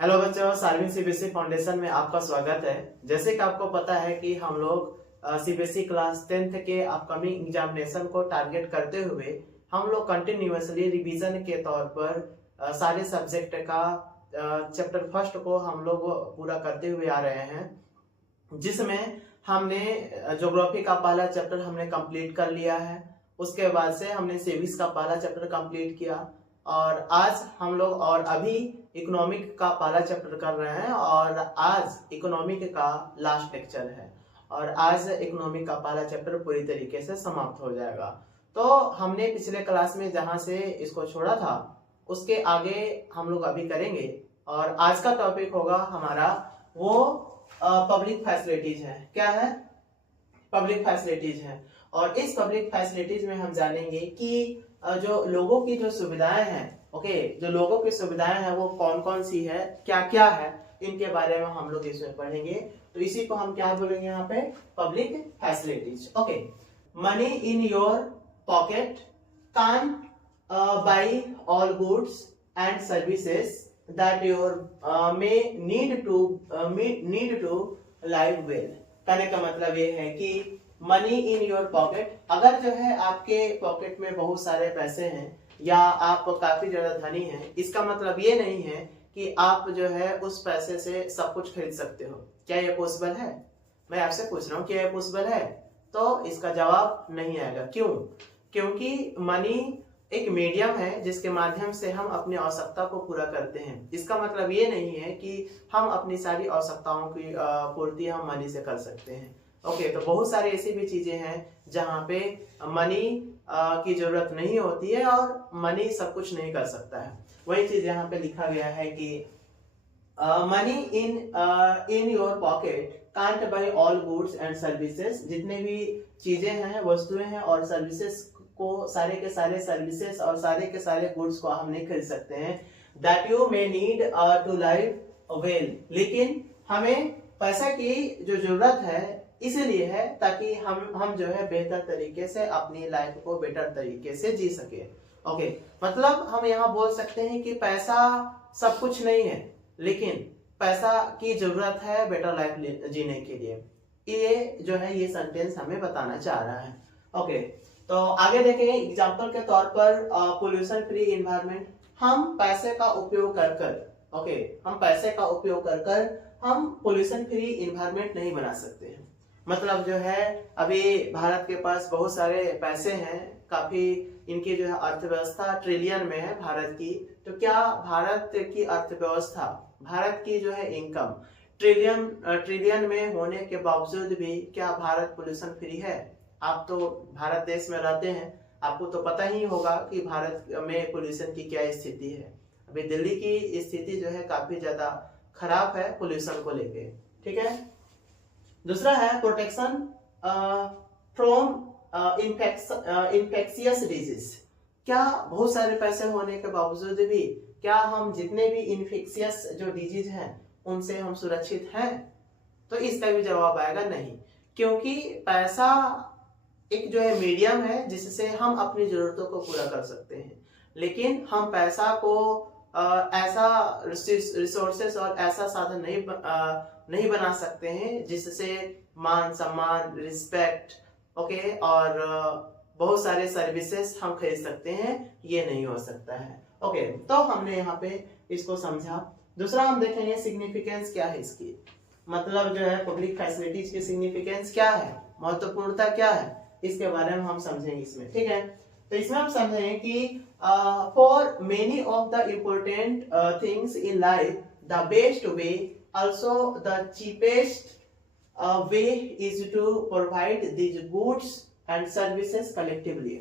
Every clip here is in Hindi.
हेलो बच्चों, सार्विन सीबीएसई फाउंडेशन में आपका स्वागत है। जैसे कि आपको पता है कि हम लोग सीबीएसई क्लास 10th के अपकमिंग एग्जामिनेशन को टारगेट करते हुए हम लोग कंटिन्यूअसली रिवीजन के तौर पर सारे सब्जेक्ट का चैप्टर फर्स्ट को हम लोग पूरा करते हुए आ रहे हैं, जिसमें हमने ज्योग्राफी का पहला चैप्टर हमने कंप्लीट कर लिया है। उसके बाद से हमने सिविक्स का पहला चैप्टर कंप्लीट किया और आज हम लोग और अभी इकोनॉमिक का पहला चैप्टर कर रहे हैं और आज इकोनॉमिक का लास्ट लेक्चर है और आज इकोनॉमिक का पहला चैप्टर पूरी तरीके से समाप्त हो जाएगा। तो हमने पिछले क्लास में जहां से इसको छोड़ा था उसके आगे हम लोग अभी करेंगे और आज का टॉपिक होगा हमारा वो पब्लिक फैसिलिटीज है। क्या है? पब्लिक फैसिलिटीज है। और इस पब्लिक फैसिलिटीज में हम जानेंगे कि जो लोगों की जो सुविधाएं हैं, जो लोगों की सुविधाएं हैं वो कौन कौन सी है, क्या क्या है, इनके बारे में हम लोग इसमें पढ़ेंगे। तो इसी को हम क्या बोलेंगे यहाँ पे? Public facilities. Money in your pocket can't by all goods and services that your may need to live well। कहने का मतलब ये है कि मनी इन योर पॉकेट, अगर जो है आपके पॉकेट में बहुत सारे पैसे हैं या आप काफी ज्यादा धनी हैं, इसका मतलब ये नहीं है कि आप जो है उस पैसे से सब कुछ खरीद सकते हो। क्या ये पॉसिबल है? मैं आपसे पूछ रहा हूँ, क्या ये पॉसिबल है? तो इसका जवाब नहीं आएगा। क्यों? क्योंकि मनी एक मीडियम है जिसके माध्यम से हम अपनी आवश्यकता को पूरा करते हैं। इसका मतलब ये नहीं है कि हम अपनी सारी आवश्यकताओं की पूर्ति हम मनी से कर सकते हैं। तो बहुत सारी ऐसी भी चीजें हैं जहाँ पे मनी की जरूरत नहीं होती है और मनी सब कुछ नहीं कर सकता है। वही चीज यहाँ पे लिखा गया है कि money in your pocket can't buy all goods and services. जितने भी चीजें हैं, वस्तुएं हैं और सर्विसेज को, सारे के सारे सर्विसेज और सारे के सारे गुड्स को हम नहीं खरीद सकते हैं। That you may need to live well. लेकिन हमें पैसा की जो जरूरत है इसलिए है ताकि हम जो है बेहतर तरीके से अपनी लाइफ को बेटर तरीके से जी सके। मतलब हम यहाँ बोल सकते हैं कि पैसा सब कुछ नहीं है, लेकिन पैसा की जरूरत है बेटर लाइफ जीने के लिए। ये जो है ये सेंटेंस हमें बताना चाह रहा है। तो आगे देखेंगे एग्जांपल के तौर पर पोल्यूशन फ्री एनवायरनमेंट। हम पैसे का उपयोग कर हम पोल्यूशन फ्री एनवायरनमेंट नहीं बना सकते हैं। मतलब जो है अभी भारत के पास बहुत सारे पैसे हैं, काफी इनकी जो है अर्थव्यवस्था ट्रिलियन में है भारत की। तो क्या भारत की अर्थव्यवस्था, भारत की जो है इनकम ट्रिलियन में होने के बावजूद भी क्या भारत पोल्यूशन फ्री है? आप तो भारत देश में रहते हैं, आपको तो पता ही होगा कि भारत में पोल्यूशन की क्या स्थिति है। अभी दिल्ली की स्थिति जो है काफी ज्यादा खराब है पोल्यूशन को लेके। ठीक है। दूसरा है प्रोटेक्शन फ्रॉम इन्फेक्शियस डिजीज। क्या बहुत सारे पैसे होने के बावजूद भी क्या हम जितने भी इन्फेक्शियस जो डिजीज हैं उनसे हम सुरक्षित हैं? तो इसका भी जवाब आएगा नहीं, क्योंकि पैसा एक जो है मीडियम है जिससे हम अपनी जरूरतों को पूरा कर सकते हैं। लेकिन हम पैसा को ऐसा रिसोर्सेस और ऐसा साधन नहीं बना सकते हैं जिससे मान सम्मान, रिस्पेक्ट और बहुत सारे सर्विसेज हम खरीद सकते हैं। ये नहीं हो सकता है। तो हमने यहाँ पे इसको समझा। दूसरा हम देखेंगे सिग्निफिकेंस क्या है इसकी। मतलब जो है पब्लिक फैसिलिटीज की सिग्निफिकेंस क्या है, महत्वपूर्णता क्या है, इसके बारे में हम समझेंगे इसमें। ठीक है। तो इसमें हम समझेंगे कि for many of the important things in life the best way also the cheapest way is to provide these goods and services collectively।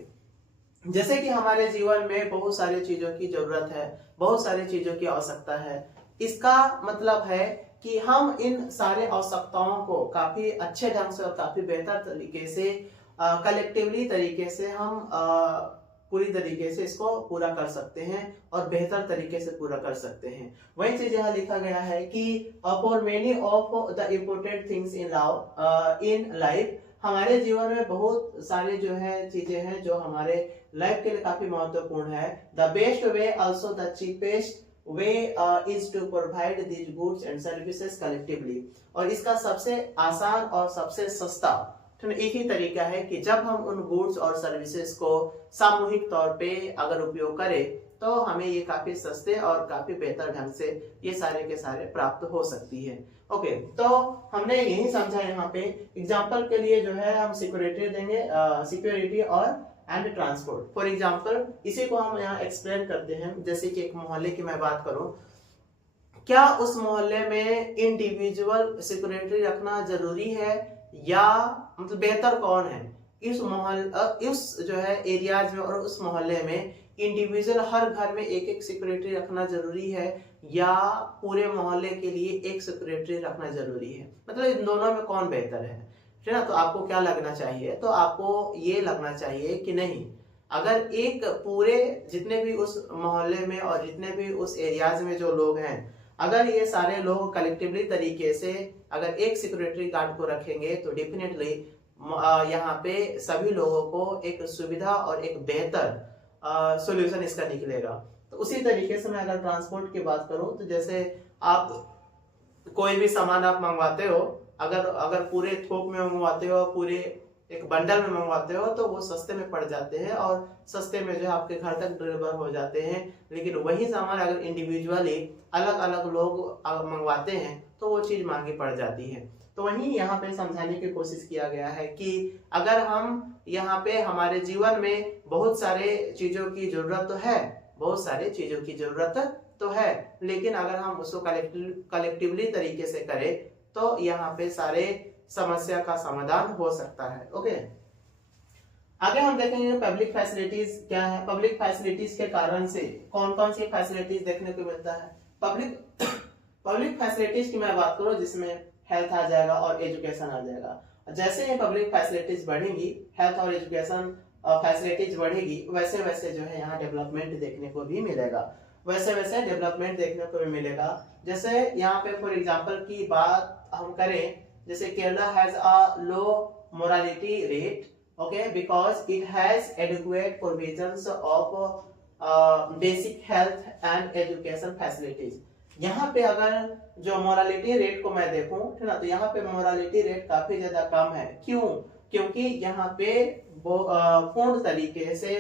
जैसे कि हमारे जीवन में बहुत सारी चीजों की जरूरत है, बहुत सारी चीजों की आवश्यकता है। इसका मतलब है कि हम इन सारे आवश्यकताओं को काफी अच्छे ढंग से और काफी बेहतर तरीके से कलेक्टिवली तरीके से हम पूरी तरीके से इसको पूरा कर सकते हैं और बेहतर तरीके से पूरा कर सकते हैं। वही चीज यहाँ लिखा गया है कि for many of the important things in life, हमारे जीवन में बहुत सारे जो है चीजें हैं जो हमारे लाइफ के लिए काफी महत्वपूर्ण है। The best way also the cheapest way is to provide these goods and services collectively. और इसका सबसे आसान और सबसे सस्ता एक ही तरीका है कि जब हम उन गुड्स और सर्विसेज को सामूहिक तौर पे अगर उपयोग करें तो हमें ये काफी सस्ते और काफी बेहतर ढंग से ये सारे के सारे प्राप्त हो सकती है। ओके, तो हमने यही समझा यहाँ पे। एग्जांपल के लिए जो है हम सिक्योरिटी देंगे, सिक्योरिटी और एंड ट्रांसपोर्ट। फॉर एग्जांपल इसी को हम यहाँ एक्सप्लेन करते हैं। जैसे कि एक मोहल्ले की मैं बात करूं, क्या उस मोहल्ले में इंडिविजुअल सिक्योरिटी रखना जरूरी है या मतलब बेहतर कौन है? इस जो है एरियाज में और उस मोहल्ले में इंडिविजुअल हर घर में एक एक सिक्योरिटी रखना जरूरी है या पूरे मोहल्ले के लिए एक सिक्योरिटी रखना जरूरी है? मतलब इन दोनों में कौन बेहतर है ना? तो आपको क्या लगना चाहिए? तो आपको ये लगना चाहिए कि नहीं, अगर एक पूरे जितने भी उस मोहल्ले में और जितने भी उस एरियाज में जो लोग हैं, अगर ये सारे लोग कलेक्टिवली तरीके से अगर एक सिक्योरिटी गार्ड को रखेंगे तो डेफिनेटली यहाँ पे सभी लोगों को एक सुविधा और एक बेहतर सॉल्यूशन इसका निकलेगा। तो उसी तरीके से मैं अगर ट्रांसपोर्ट की बात करूं तो जैसे आप कोई भी सामान आप मंगवाते हो, अगर पूरे थोक में मंगवाते हो, पूरे एक बंडल में मंगवाते हो तो वो सस्ते में पड़ जाते हैं और सस्ते में जो है आपके घर तक डिलीवर हो जाते हैं। लेकिन वही सामान अगर इंडिविजुअली अलग अलग लोग मंगवाते हैं तो वो चीज महंगी पड़ जाती है। तो वही यहाँ पे समझाने की कोशिश किया गया है कि अगर हम यहाँ पे हमारे जीवन में बहुत सारे चीजों की जरूरत तो है, बहुत सारे चीजों की जरूरत तो है, लेकिन अगर हम उसको कलेक्टिवली तरीके से करें तो यहाँ पे सारे समस्या का समाधान हो सकता है। ओके, आगे हम देखेंगे पब्लिक फैसिलिटीज क्या है। पब्लिक फैसिलिटीज के कारण से कौन कौन सी फैसिलिटीज देखने को मिलता है? पब्लिक फैसिलिटीज की मैं बात करूं जिसमें हेल्थ आ जाएगा और एजुकेशन आ जाएगा। जैसे ही पब्लिक फैसिलिटीज बढ़ेंगी, हेल्थ और एजुकेशन फैसिलिटीज बढ़ेगी, वैसे वैसे जो है यहाँ डेवलपमेंट देखने को भी मिलेगा, वैसे वैसे डेवलपमेंट देखने को भी मिलेगा। जैसे यहाँ पे फॉर एग्जांपल की बात हम करें, जैसे Kerala has a low morality rate, okay, because it has adequate provisions of basic health and education facilities. यहाँ पे अगर जो मोरालिटी रेट को मैं देखूं, ठीक ना, तो यहाँ पे मोरालिटी रेट काफी ज्यादा कम है। क्यों? क्योंकि यहाँ पे पूर्ण तरीके से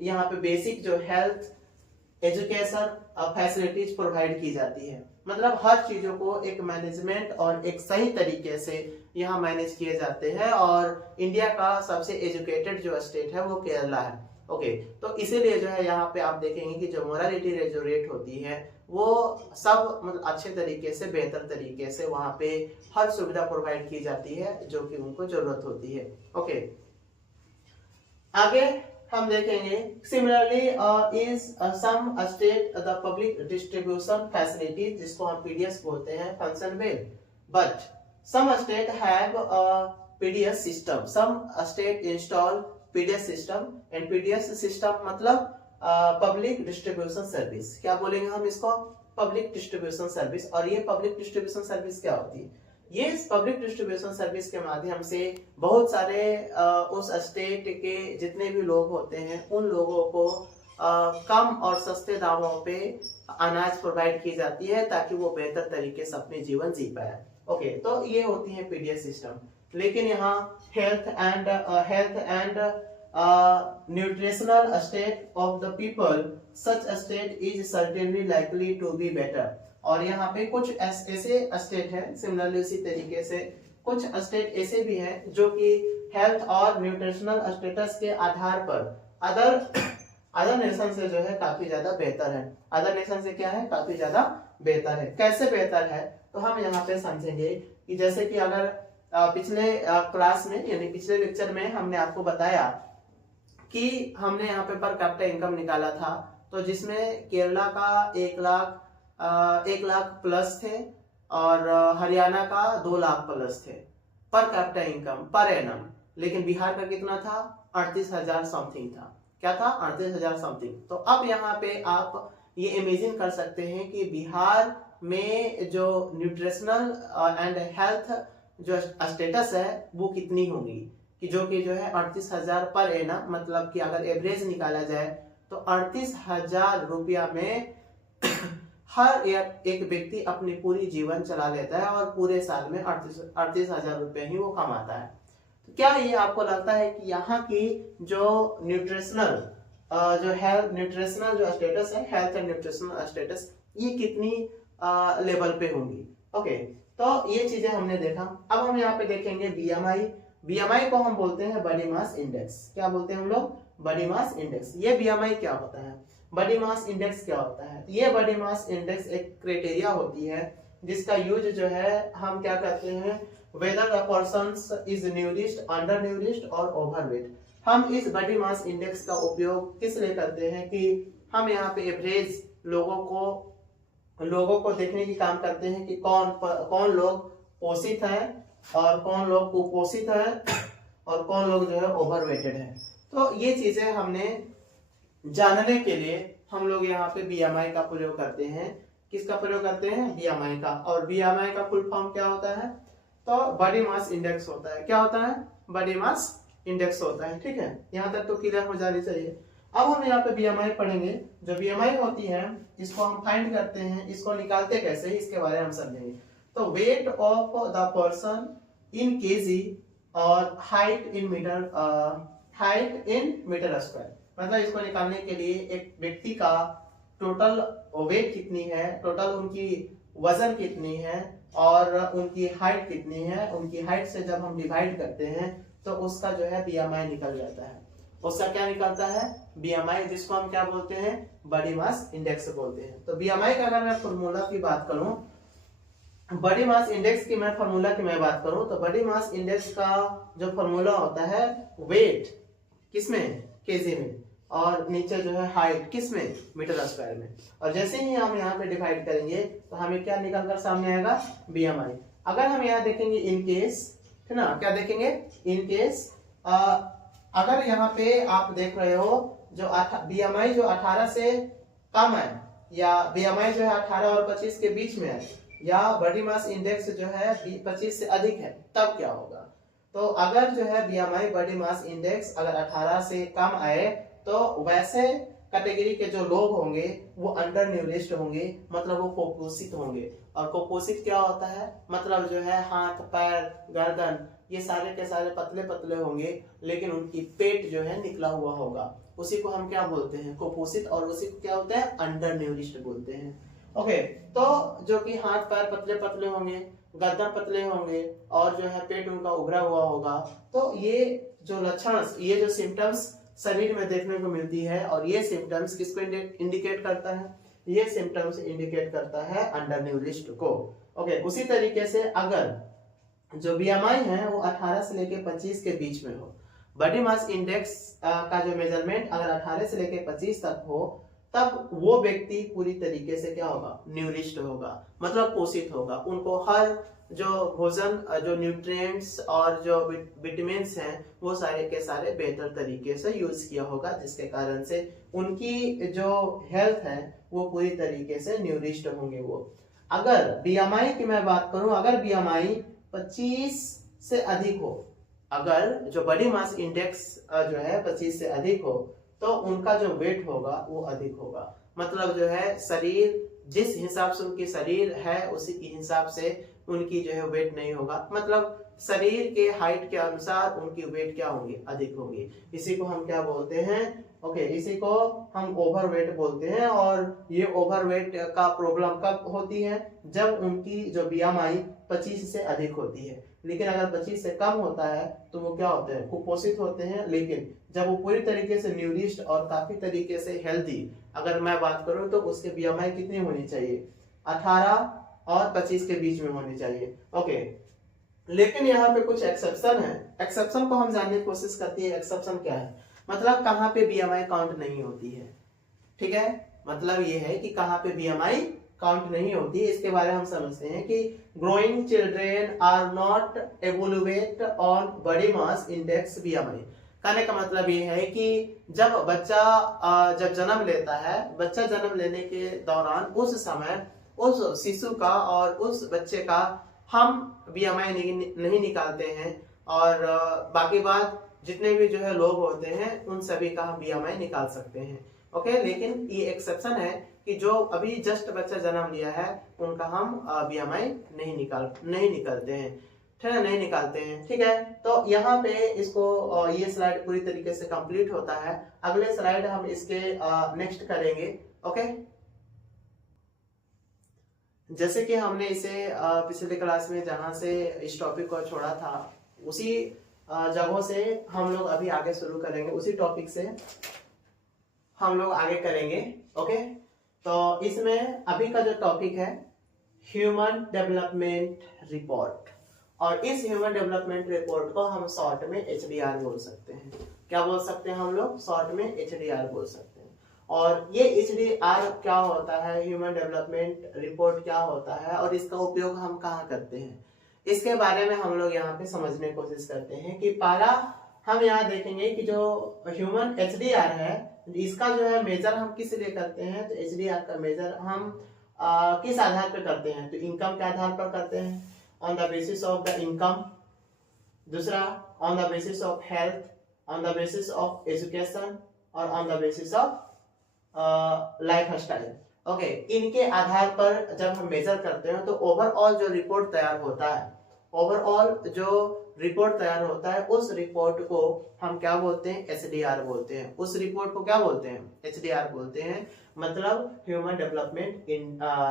यहाँ पे बेसिक जो हेल्थ एजुकेशन फैसिलिटीज प्रोवाइड की जाती है। मतलब हर चीजों को एक मैनेजमेंट और एक सही तरीके से यहाँ मैनेज किए जाते हैं और इंडिया का सबसे एजुकेटेड जो स्टेट है वो केरला है। ओके, तो इसीलिए जो है यहाँ पे आप देखेंगे कि जो मोरालिटी रेट जो रेट होती है वो सब मतलब अच्छे तरीके से, बेहतर तरीके से वहाँ पे हर सुविधा प्रोवाइड की जाती है जो कि उनको जरूरत होती है। ओके, आगे हम देखेंगे similarly is some state the public distribution facility, जिसको हम पीडीएस बोलते हैं, function well, but some state have PDS system, some state install PDS system, and PDS system मतलब पब्लिक डिस्ट्रीब्यूशन सर्विस। क्या बोलेंगे हम इसको? Public distribution service. और ये पब्लिक डिस्ट्रीब्यूशन सर्विस क्या होती है? ये पब्लिक डिस्ट्रीब्यूशन सर्विस के माध्यम से बहुत सारे उस स्टेट के जितने भी लोग होते हैं उन लोगों को कम और सस्ते दामों पे अनाज प्रोवाइड की जाती है ताकि वो बेहतर तरीके से अपने जीवन जी पाए। ओके, तो ये होती है पीडीएस सिस्टम। लेकिन यहाँ health and nutritional state of the people, such state is certainly likely to be better. और यहाँ पे कुछ ऐसे स्टेट है, सिमिलरली उसी तरीके से कुछ स्टेट ऐसे भी हैं जो कि हेल्थ और न्यूट्रिशनल स्टेटस के आधार पर अदर नेशन से जो है काफी ज्यादा बेहतर है। अदर नेशन से क्या है? काफी ज्यादा बेहतर है। कैसे बेहतर है? तो हम यहाँ पे समझेंगे कि जैसे कि अगर पिछले क्लास में यानी पिछले लेक्चर में हमने आपको बताया कि हमने यहाँ पे पर कैपिटा इनकम निकाला था, तो जिसमें केरला का 1 लाख प्लस थे और हरियाणा का 2 लाख प्लस थे per capita income per annum. लेकिन बिहार का कितना था? 38,000 समथिंग था। क्या था? 38,000 समथिंग। तो अब यहाँ पे आप ये इमेजिन कर सकते हैं कि बिहार में जो न्यूट्रिशनल एंड हेल्थ जो स्टेटस है वो कितनी होगी, कि जो है 38,000 पर एनम, मतलब कि अगर एवरेज निकाला जाए तो 38,000 रुपया में हर एक व्यक्ति अपनी पूरी जीवन चला लेता है और पूरे साल में 38,000 रुपए ही वो कमाता है। तो क्या ये आपको लगता है कि यहाँ की जो न्यूट्रिशनल जो स्टेटस है, हेल्थ एंड न्यूट्रिशनल स्टेटस, ये कितनी लेवल पे होंगी? ओके, तो ये चीजें हमने देखा। अब हम यहाँ पे देखेंगे बीएमआई। बीएमआई को हम बोलते हैं बॉडी मास इंडेक्स। क्या बोलते हैं हम लोग? Body mass index. ये बीएमआई क्या होता है? बॉडी मास इंडेक्स क्या होता है? ये बॉडी मास इंडेक्स एक क्राइटेरिया होती है जिसका यूज जो है हम क्या कहते हैं, whether the person is nourished, under nourished और ओवरवेट। हम इस बॉडी मास इंडेक्स का उपयोग किस लिए करते हैं कि हम यहाँ पे एवरेज लोगों को देखने की काम करते हैं कि कौन लोग पोषित है और कौन लोग कुपोषित है और कौन लोग जो है ओवरवेटेड है। तो ये चीजें हमने जानने के लिए हम लोग यहाँ पे बीएमआई का प्रयोग करते हैं। किसका प्रयोग करते हैं? बीएमआई का। और बीएमआई का फुल फॉर्म क्या होता है? तो बॉडी मास इंडेक्स होता है। क्या होता है? बॉडी मास इंडेक्स होता है। ठीक है, यहाँ तक तो क्लियर हो जानी चाहिए। अब हम यहाँ पे बीएमआई पढ़ेंगे। जो बीएमआई होती है इसको हम फाइंड करते हैं, इसको निकालते कैसे इसके बारे में हम समझेंगे। तो weight of the person in KG और हाइट इन मीटर स्क्वायर। मतलब इसको निकालने के लिए एक व्यक्ति का टोटल वेट कितनी है, टोटल उनकी वजन कितनी है और उनकी हाइट कितनी है, उनकी हाइट से जब हम डिवाइड करते हैं तो उसका जो है बीएमआई निकल जाता है। उसका क्या निकलता है? बीएमआई, जिसको हम क्या बोलते हैं? बॉडी मास इंडेक्स बोलते हैं। तो बीएमआई का अगर मैं फॉर्मूला की बात करूं, बॉडी मास इंडेक्स की मैं फॉर्मूला की मैं बात करूं तो बॉडी मास इंडेक्स का जो फॉर्मूला होता है, वेट किसमें? केजी में, और नीचे जो है हाइट किसमें? मीटर स्क्वायर में। और जैसे ही हम यहाँ पे डिवाइड करेंगे तो हमें क्या निकल कर सामने आएगा? बीएमआई। अगर हम यहाँ देखेंगे इन केस, है ना, क्या देखेंगे? इन केस अगर यहाँ पे आप देख रहे हो जो बीएमआई जो 18 से कम है, या बीएमआई जो है 18 और 25 के बीच में है, या बॉडी मास इंडेक्स जो है 25 से अधिक है, तब क्या होगा? तो अगर जो है बीएमआई बॉडी मास इंडेक्स अगर 18 से कम आए तो वैसे कैटेगरी के जो लोग होंगे वो अंडर न्यूरिश्ड होंगे, मतलब वो कुपोषित होंगे। और कुपोषित क्या होता है? मतलब जो है हाथ, पैर, गर्दन, ये सारे के सारे पतले पतले होंगे लेकिन उनकी पेट जो है निकला हुआ होगा। उसी को हम क्या बोलते हैं? कुपोषित। और उसी को क्या होता है? अंडर न्यूरिश्ड बोलते हैं। ओके, तो जो कि हाथ पैर पतले पतले होंगे, गर्दन पतले होंगे और जो है पेट उनका उभरा हुआ होगा, तो ये जो लक्षण, ये जो सिम्टम्स शरीर में देखने को मिलती है, और ये सिम्टम्स किसको इंडिकेट करता है? ये सिम्टम्स इंडिकेट करता है अंडर न्यूरिश्ड को। ओके, उसी तरीके से अगर जो बीएमआई है वो 18 से लेके 25 के बीच में हो, बॉडी मास इंडेक्स का जो मेजरमेंट अगर 18 से लेके 25 तक हो, तब वो व्यक्ति पूरी तरीके से क्या होगा? न्यूरिश्ड होगा, मतलब पोषित होगा। उनको हर जो भोजन, जो न्यूट्रिएंट्स और जो विटामिन्स हैं वो सारे के सारे बेहतर तरीके से यूज किया होगा, जिसके कारण से उनकी जो हेल्थ है वो पूरी तरीके से न्यूरिश्ड होंगे वो। अगर बीएमआई की मैं बात करूं, अगर बीएमआई 25 से अधिक हो, अगर जो बॉडी मास इंडेक्स जो है 25 से अधिक हो, तो उनका जो वेट होगा वो अधिक होगा। मतलब जो है शरीर, जिस हिसाब से उनकी शरीर है उसी के हिसाब से उनकी जो है वेट नहीं होगा। मतलब शरीर के हाइट के अनुसार उनकी वेट क्या होंगी? अधिक होंगी। इसी को हम क्या बोलते हैं? ओके, इसी को हम ओवरवेट बोलते हैं। और ये ओवरवेट का प्रॉब्लम कब होती है? जब उनकी जो बीएमआई 25 से अधिक होती है। लेकिन अगर 25 से कम होता है तो वो क्या होते हैं? कुपोषित होते हैं। लेकिन जब वो पूरी तरीके से न्यूरिश्ड और काफी तरीके से हेल्दी, अगर मैं बात करूं तो उसके बीएमआई कितनी होनी चाहिए? 18 और 25 के बीच में होनी चाहिए। ओके, लेकिन यहाँ पे कुछ एक्सेप्शन है। एक्सेप्शन को हम जानने की कोशिश करते हैं। एक्सेप्शन क्या है? मतलब कहाँ पे बीएमआई काउंट नहीं होती है। ठीक है, मतलब ये है कि कहाँ पे बीएमआई काउंट नहीं होती है। इसके बारे में हम समझते हैं कि growing children are not evaluate on body mass index BMI. कहने का मतलब ये है कि जब बच्चा जब जन्म लेता है, बच्चा जन्म लेने के दौरान उस समय उस शिशु का और उस बच्चे का हम बीएमआई नहीं निकालते हैं, और बाकी बात जितने भी जो है लोग होते हैं उन सभी का हम बीएमआई निकाल सकते हैं। ओके, लेकिन ये एक्सेप्शन है कि जो अभी जस्ट बच्चा जन्म लिया है उनका हम BMI नहीं निकालते हैं, ठीक है, नहीं निकालते हैं, ठीक है। तो यहाँ पे इसको ये स्लाइड पूरी तरीके से कंप्लीट होता है। अगले स्लाइड हम इसके नेक्स्ट करेंगे, ओके। जैसे कि हमने इसे पिछले क्लास में जहां से इस टॉपिक को छोड़ा था उसी जगहों से हम लोग अभी आगे शुरू करेंगे, उसी टॉपिक से हम लोग आगे करेंगे, ओके। तो इसमें अभी का जो टॉपिक है ह्यूमन डेवलपमेंट रिपोर्ट, और इस ह्यूमन डेवलपमेंट रिपोर्ट को हम शॉर्ट में HDR बोल सकते हैं। क्या बोल सकते हैं हम लोग? शॉर्ट में HDR बोल सकते हैं। और ये HDR क्या होता है, ह्यूमन डेवलपमेंट रिपोर्ट क्या होता है और इसका उपयोग हम कहाँ करते हैं, इसके बारे में हम लोग यहाँ पे समझने की कोशिश करते हैं। कि पहला हम यहाँ देखेंगे कि जो ह्यूमन HDR है इसका जो है मेजर हम किस लिए करते हैं। तो HDR का मेजर हम किस आधार पर करते हैं? तो इनकम के आधार पर करते हैं, on the basis of the income. दूसरा on the basis of health, on the basis of education और on the basis of life style, okay. इनके आधार पर जब हम मेजर करते हैं तो ओवरऑल जो रिपोर्ट तैयार होता है, ओवरऑल जो रिपोर्ट तैयार होता है उस रिपोर्ट को हम क्या बोलते हैं? HDR बोलते हैं। उस रिपोर्ट को क्या बोलते हैं? HDR बोलते हैं, मतलब ह्यूमन डेवलपमेंट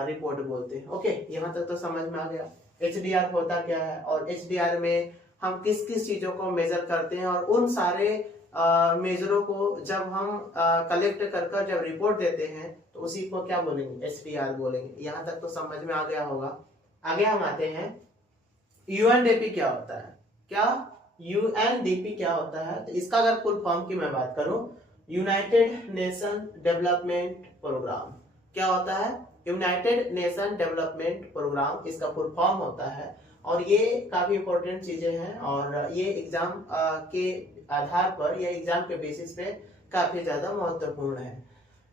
रिपोर्ट बोलते हैं, ओके। यहाँ तक तो समझ में आ गया HDR होता क्या है और HDR में हम किस किस चीजों को मेजर करते हैं, और उन सारे मेजरों को जब हम कलेक्ट कर जब रिपोर्ट देते हैं तो उसी को क्या बोलेंगे? HDR बोलेंगे। यहाँ तक तो समझ में आ गया होगा। आगे हम आते हैं UNDP क्या होता है। क्या UNDP क्या होता है? तो इसका अगर फुल फॉर्म की मैं बात करूं, यूनाइटेड नेशन डेवलपमेंट प्रोग्राम। क्या होता है? यूनाइटेड नेशन डेवलपमेंट प्रोग्राम इसका फुल फॉर्म होता है। और ये काफी इंपॉर्टेंट चीजें हैं और ये एग्जाम के आधार पर या एग्जाम के बेसिस पे काफी ज्यादा महत्वपूर्ण है।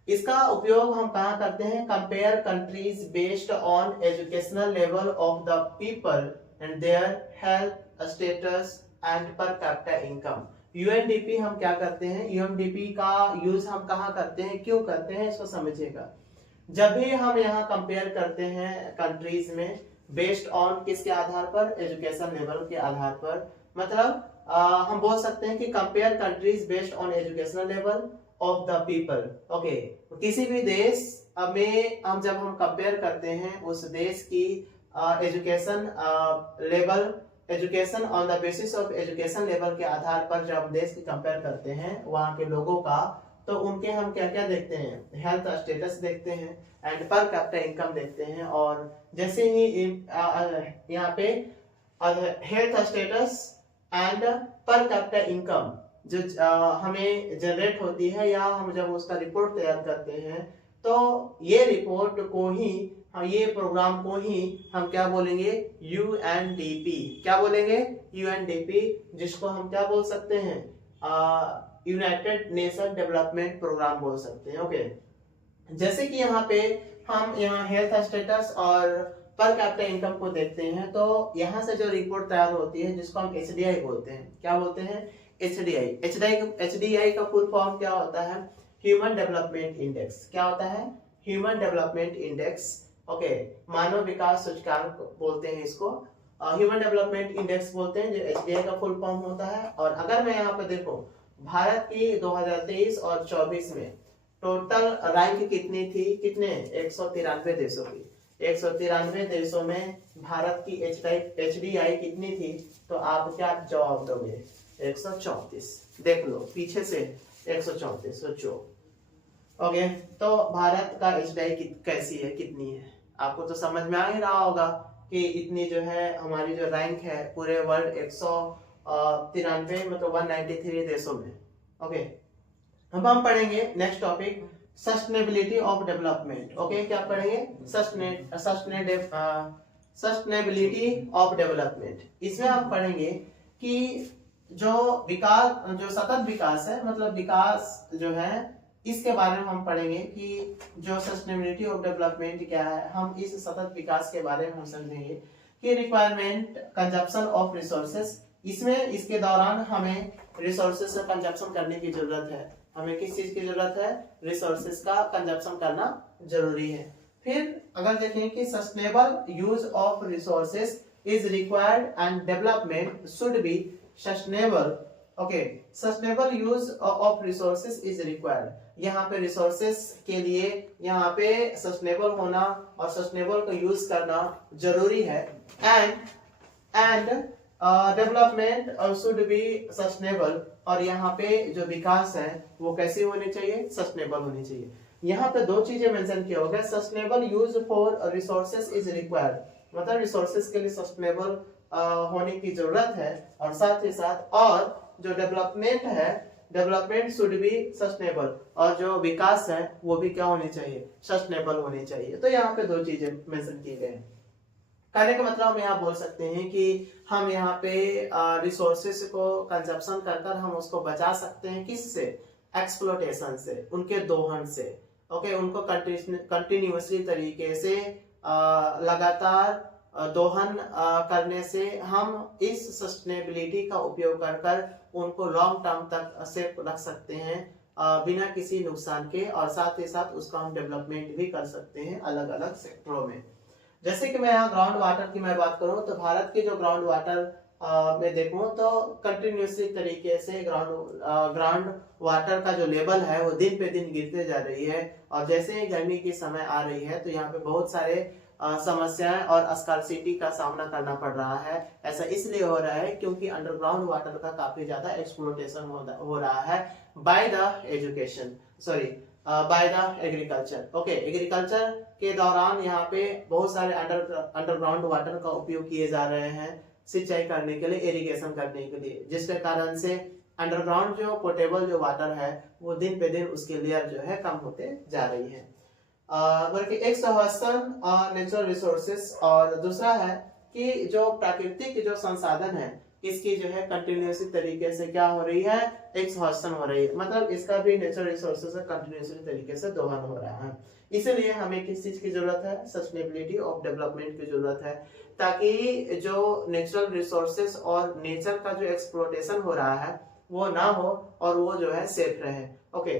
इसका उपयोग हम कहाँ करते हैं? Compare countries based on educational level of the people and their health status and per capita income. UNDP हम क्या करते हैं? UNDP का यूज हम कहाँ करते हैं, क्यों करते हैं, इसको समझिएगा। जब भी हम यहाँ कंपेयर करते हैं कंट्रीज में बेस्ड ऑन किसके आधार पर? एजुकेशन लेवल के आधार पर। मतलब हम बोल सकते हैं कि compare countries based on educational level of the people, okay. किसी भी देश में हम जब हम कंपेयर करते हैं उस देश की education level, education on the basis of education level के आधार पर जब हम देश की कंपेयर करते हैं वहां के लोगों का, तो उनके हम क्या क्या देखते हैं? हेल्थ स्टेटस देखते हैं एंड पर कैपिटा इनकम देखते हैं। और जैसे ही यहाँ पे health status and per capita income जो हमें जनरेट होती है या हम जब उसका रिपोर्ट तैयार करते हैं तो ये रिपोर्ट को ही, ये प्रोग्राम को ही हम क्या बोलेंगे? UNDP। क्या बोलेंगे? UNDP, जिसको हम क्या बोल सकते हैं? यूनाइटेड नेशन डेवलपमेंट प्रोग्राम बोल सकते हैं, ओके। जैसे कि यहाँ पे हम यहाँ हेल्थ स्टेटस और पर कैपिटा इनकम को देखते हैं तो यहाँ से जो रिपोर्ट तैयार होती है जिसको हम HDI बोलते हैं। क्या बोलते हैं? HDI का फुल फॉर्म क्या होता है? Human development index. क्या होता है? Human development index, okay. मानव विकास सूचकांक बोलते हैं इसको, ह्यूमन डेवलपमेंट इंडेक्स बोलते हैं, जो HDI का फुल फॉर्म होता है। और अगर मैं यहाँ पे देखो भारत की 2023 और 24 में टोटल रैंक कितनी थी? कितने? 193 देशों की। 193 देशों में भारत की HDI कितनी थी? तो आप क्या जवाब दोगे? 134। देख लो पीछे से 134, सोचो, ओके। तो भारत का HDI कैसी है, कितनी है? आपको तो समझ में आ ही रहा होगा कि इतनी जो है हमारी जो रैंक है पूरे वर्ल्ड 193 मतलब 193 देशों में, ओके। अब हम पढ़ेंगे next topic sustainability of development, okay. क्या पढ़ेंगे? Sustainability of development. इसमें हम पढ़ेंगे कि जो विकास, जो सतत विकास है, मतलब विकास जो है इसके बारे में हम पढ़ेंगे कि जो सस्टेनेबिलिटी ऑफ डेवलपमेंट क्या है। हम इस सतत विकास के बारे में हम समझेंगे कि रिक्वायरमेंट, कंजप्शन ऑफ रिसोर्सेस, इसमें इसके दौरान हमें रिसोर्सेस का कंजप्शन करने की जरूरत है, हमें किस चीज की जरूरत है, रिसोर्सेज का कंजप्शन करना जरूरी है। फिर अगर देखें कि sustainable use of resources is required and development should be sustainable. Okay, sustainable use of resources is required, यहाँ पे रिसोर्सेज के लिए यहाँ पे सस्टेनेबल होना और सस्टेनेबल को यूज करना जरूरी है। And development should be sustainable, और यहाँ पे जो विकास है वो कैसी होनी चाहिए, सस्टेनेबल होनी चाहिए। यहाँ पे दो चीजें मेंशन किया होगा, sustainable use for resources is required, मतलब रिसोर्सेज के लिए सस्टेनेबल होने की जरूरत है, और साथ ही साथ और जो डेवलपमेंट है, डेवलपमेंट शुड बी सस्टेनेबल, और जो विकास है वो भी क्या होनी चाहिए, सस्टेनेबल होनी चाहिए। तो यहाँ पे दो चीजें मेंशन की गए हैं। कहने का मतलब हम यहाँ बोल सकते हैं कि हम यहाँ पे रिसोर्सेस को कंजप्शन कर कर हम उसको बचा सकते हैं, किससे, एक्सप्लोटेशन से, उनके दोहन से। ओके, उनको कंटिन्यूअसली तरीके से लगातार दोहन करने से हम इस सस्टेनेबिलिटी का उपयोग कर कर उनको लॉन्ग टर्म तक से रख सकते हैं बिना किसी नुकसान के, और साथ ही साथ उसका हम डेवलपमेंट भी कर सकते हैं अलग अलग सेक्टरों में। जैसे कि मैं यहाँ ग्राउंड वाटर की मैं बात करूँ तो भारत के जो ग्राउंड वाटर में देखूं तो कंटिन्यूसली तरीके से ग्राउंड वाटर का जो लेवल है वो दिन पे दिन गिरते जा रही है, और जैसे ही गर्मी की समय आ रही है तो यहाँ पे बहुत सारे समस्याएं और स्कार्सिटी का सामना करना पड़ रहा है। ऐसा इसलिए हो रहा है क्योंकि अंडरग्राउंड वाटर का काफी ज्यादा एक्सप्लोटेशन हो रहा है by the education, sorry by the agriculture. Okay, agriculture के दौरान यहाँ पे बहुत सारे अंडरग्राउंड वाटर का उपयोग किए जा रहे हैं सिंचाई करने के लिए, इरिगेशन करने के लिए, जिसके कारण से अंडरग्राउंड जो पोर्टेबल जो वाटर है वो दिन पे दिन उसके लेयर जो है कम होते जा रही है। बल्कि एक संवर्धन नेचुरल रिसोर्सेस, और दूसरा है कि जो प्राकृतिक जो संसाधन है इसकी जो है कंटिन्यूसली तरीके से क्या हो रही है, एक्सहॉस्शन हो रही है, मतलब इसका भी नेचुरल रिसोर्सेज से कंटिन्यूसली तरीके से दोहन हो रहा है। इसलिए हमें किस चीज की जरूरत है, सस्टेनेबिलिटी ऑफ डेवलपमेंट की जरूरत है, ताकि जो नेचुरल रिसोर्सेज और नेचर का जो एक्सप्लोटेशन हो रहा है वो ना हो और वो जो है सेफ रहे। ओके,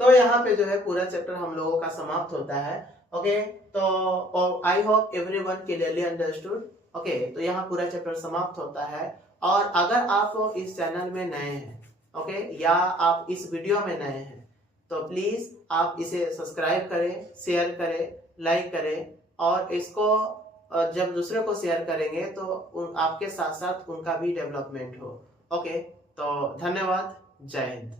तो यहाँ पे जो है पूरा चैप्टर हम लोगों का समाप्त होता है। ओके, तो I hope everyone clearly understood. Okay, तो यहाँ पूरा चैप्टर समाप्त होता है, और अगर आप इस चैनल में नए हैं, ओके, या आप इस वीडियो में नए हैं, तो प्लीज आप इसे सब्सक्राइब करें, शेयर करें, लाइक करें, और इसको जब दूसरे को शेयर करेंगे तो आपके साथ साथ उनका भी डेवलपमेंट हो। ओके, तो धन्यवाद, जय हिंद।